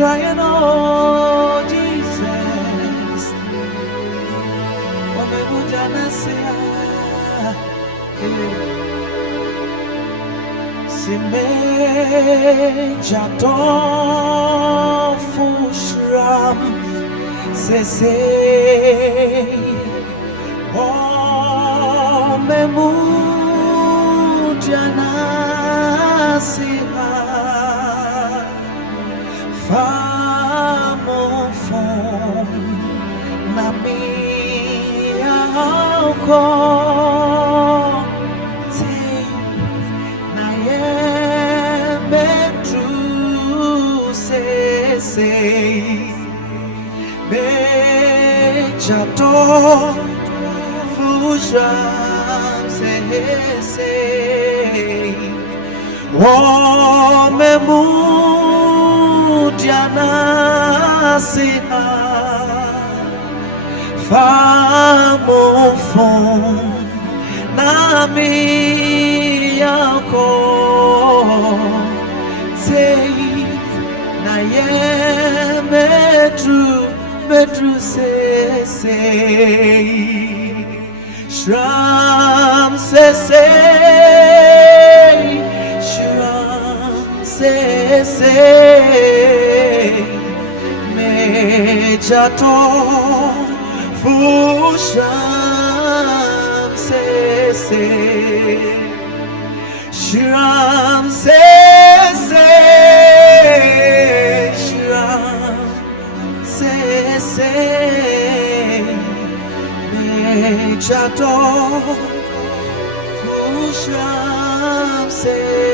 trying, oh Jesus. Simeja fushram sese o memujana siha famo fom nami auko say Bejato Fusham say Womemu Diana Siha Famo Fon Nami Yako say Metru say Shram say Mejato Fushram say Shram say Mejato Fushram say